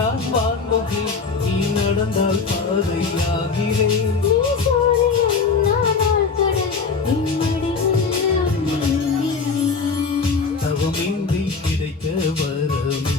நான் வான்முகி நீ நடந்தால் பாதையாகிறேன். தவமின்றி கிடைத்த வரமே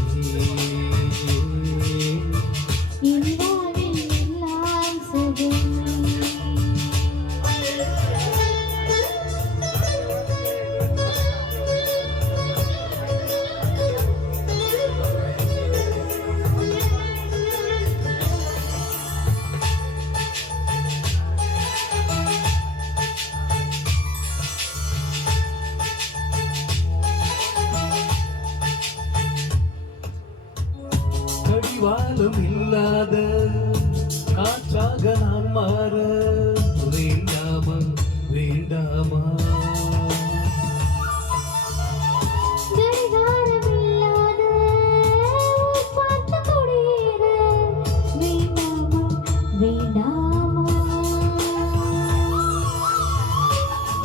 கடிவாளம் இல்லாத காற்றாக நான் மாற வேண்டாமா வேண்டாமா?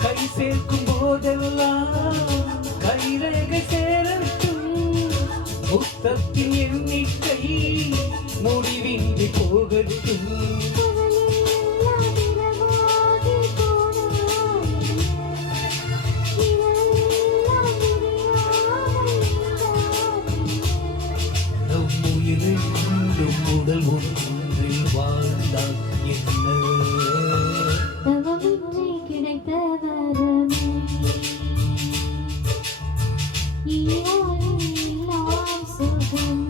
கை சேர்க்கும் போதெல்லாம் கைரேகை சேரட்டும். முத்தத்தின் எண்ணிக்கை முடிவின்றி போகட்டும். நம் உயிரை மீண்டும் உடல் ஒன்றில் வாழ்ந்தால் என்ன? கிடைத்த வரமே சுகம்.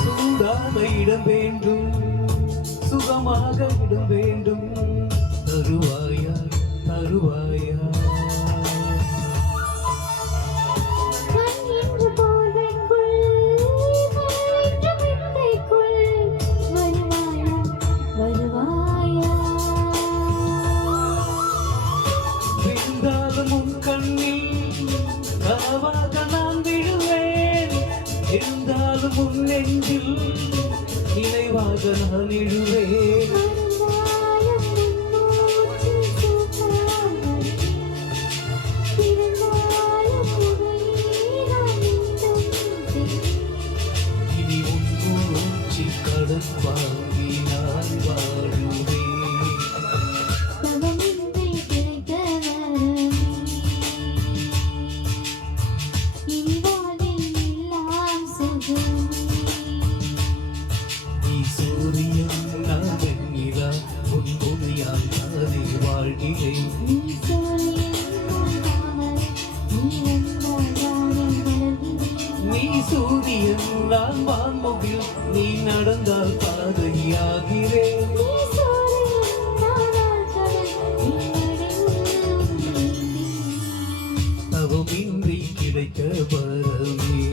சூடாக இடம் வேண்டும், சுகமாக இடம் வேண்டும். தருவாயா தருவாயா? விழுந்தாலும் உன் கண்ணில் கனவாக நான் விழுவேன். இருந்தாலும் உன் நெஞ்சில் நினைவாக நான் எழுவேன். இனி உன் மூச்சு கடன் வாங்கி நான் வாழுவேன். நீ சூரியன் நான் வெண்ணிலா உன் துணையால் நானே வாழ்கிறேன். நீ சூரியன் நான் வான்முகில் நீ நடந்தால் பாதையாகிறேன். தவமின்றி கிடைத்த வரமே